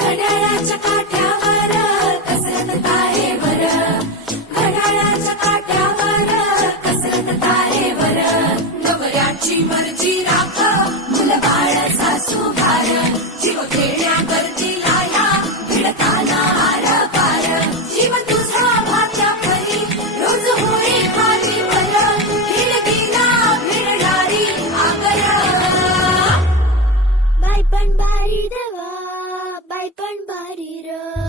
घड्याळाच्या काठ्यावर कसरत तारेवर, घड्याळाच्या काठ्यावर कसरत तारेवर, नवऱ्याची मर्जी राख मुलं बाळ सासू घार, जीव खेळण्याकरती लाया भिडताना आर पार, जीव तुझा भाच्या परी रोज होई खाली वर, हिरकीला भिडणारी आकर. बाई पण भारी देवा, बाई पण भारी र.